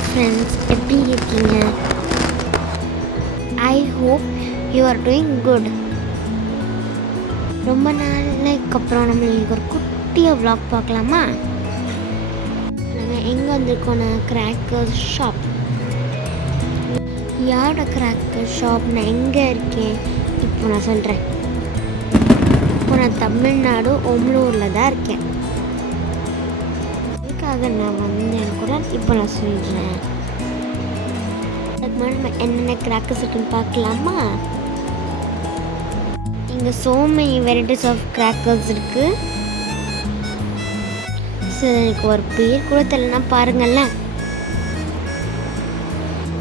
Hi friends, எப்படி இருக்கீங்க? I hope you are doing good. ரொம்ப நாளைக்கு அப்புறம் நம்ம ஒரு குட்டியாக vlog பார்க்கலாமா? நாங்கள் எங்கே வந்திருக்கோன்னா கிராக்கர் ஷாப். யாரோட கிராக்கர் ஷாப்? நான் எங்கே இருக்கேன் இப்போ நான் சொல்கிறேன். இப்போ நான் தமிழ்நாடு ஓமலூரில் தான் இருக்கேன். நான் வந்தேன் கூட இப்போ நான் சொல்கிறேன். அதுக்கு முன்னாடி நம்ம என்னென்ன கிராக்கர்ஸ் இருக்குன்னு பார்க்கலாமா? இங்கே so many varieties of crackers இருக்குது. சரி, எனக்கு ஒரு பேர் கூட தெரியலனா பாருங்களேன்.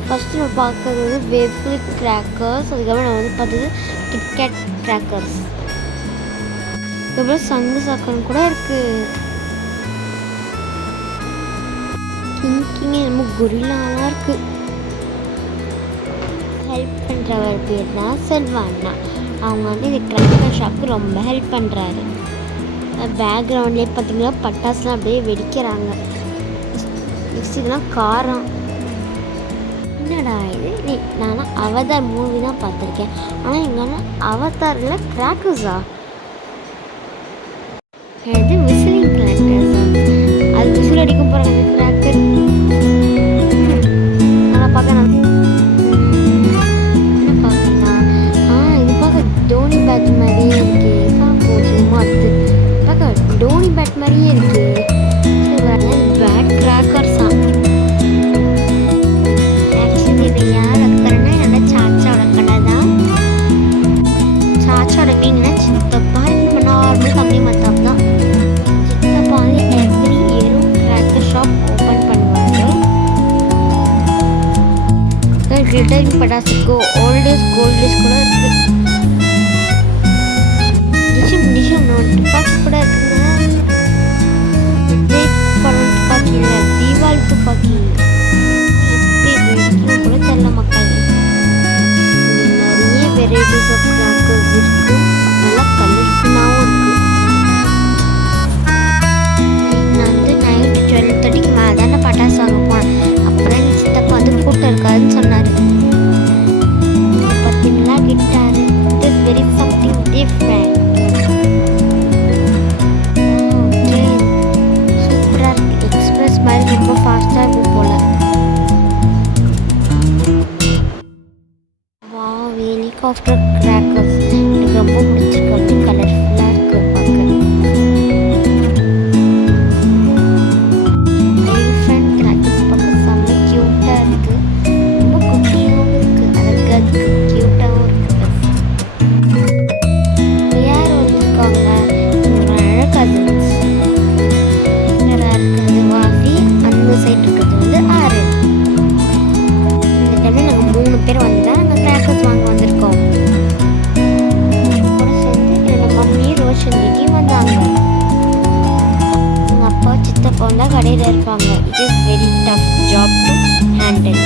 ஃபஸ்ட்டு நம்ம பார்க்கறது வேஃபிள் கிராக்கர்ஸ். அதுக்கப்புறம் நான் வந்து பார்த்தது கிட்கேட் கிராக்கர்ஸ். அதுக்கப்புறம் சங்கு சாக்கன் கூட இருக்குது. கிங்கிங்க நம்ம கொரில்லாலாம் இருக்குது. ஹெல்ப் பண்ணுறவர் பேர் தான் செல்வாண்ணா. அவங்க வந்து இந்த கிராக்கர் ஷாப்புக்கு ரொம்ப ஹெல்ப் பண்ணுறாரு. பேக்ரவுண்ட்லேயே பார்த்தீங்கன்னா பட்டாசுலாம் அப்படியே வெடிக்கிறாங்க. நெக்ஸ்ட் இதெல்லாம் காரம். என்னடா இது? நானும் அவதார் மூவி தான் பார்த்துருக்கேன். ஆனால் எங்கன்னா அவதாரில் கிராக்கர்ஸா? இது விசிலிங் கிராக்கர்ஸா? அது விசில் அடிக்கும் போகிறாங்க அந்த கிராக்கர். நல்லா பார்க்க என்ன பார்க்கலாம்? இது பார்க்க டோனி பேட் மாதிரியே இருக்கு. சும்மா அது பார்க்க டோனி பேட் மாதிரியே இருக்கு. பேட் கிராக்கர்ஸா? ஆக்சுவலி இதை யார் வைக்கிறேன்னா என்னோட சாச்சாவோட கடை தான். சாச்சாவோட மீன்னா சித்தப்பா. நம்ம நார்மல் கம்மி மத்தாப் தான். சித்தப்பா வந்து எவ்ரி இயரும் கிராக்கர் ஷாப் ஓப்பன் பண்ணுவாங்க. ரிட்டர்ன் பட்டாசுக்கு ஓல்டேஸ் கோல்டேஸ் கூட இருக்கு. டிஷம் துப்பாக்கி கூட இருக்குங்க. விஜய் படம் துப்பாக்கி இல்லை, தீபாவளி துப்பாக்கி. எப்படி வெடிக்கும் கூட தெரியல மக்கள். நிறைய வெரைட்டிஸ் ஆஃப் கிராக்கர்ஸ் இருக்கு. நல்லா கலர்ஃபுல்லாகவும் இருக்கு. நான் வந்து நைட்டு 12:30க்கு மேலே தானே பட்டாசு வாங்க போனேன். அப்போதான் எங்கள் சித்தப்பா வந்து கூட்டம் இருக்காதுன்னு சொன்னார். பார்த்தீங்களா கிட்டாரு? It is very something different. Train சூப்பராக இருக்குது. எக்ஸ்பிரஸ் மாதிரி ரொம்ப ஃபாஸ்ட்டாக இருக்கும் போல். வாவ், ஹெலிகாப்டர் கிராக்கர்ஸ் எனக்கு ரொம்ப பிடிச்சிருக்கு. அப்படி கலர்ஃபுல்லாக இருக்குது பார்க்க. எலிஃபண்ட் கிராக்கர்ஸ் பார்க்க செம்ம க்யூட்டாக இருக்குது. ரொம்ப குட்டியாகவும் இருக்குது. அழகாக க்யூட்டாகவும் இருக்குது. யார் வந்திருக்காங்க? என்னோட கசின்ஸ். யாராக இருக்கிறது வாஃபி. அந்த சைடு இருக்கிறது வந்து ஆறு. இந்த டைமில் நாங்கள் 3 பேர் வந்து தான் நாங்கள் கிராக்கர்ஸ் வாங்க வந்திருக்கோம். கூட சேர்ந்து என்னோட மம்மி ரோஷன்ஜிக்கு வந்தாங்க. எங்கள் அப்பா சித்தப்பா தான் கடையில் இருப்பாங்க. It is very tough job to handle.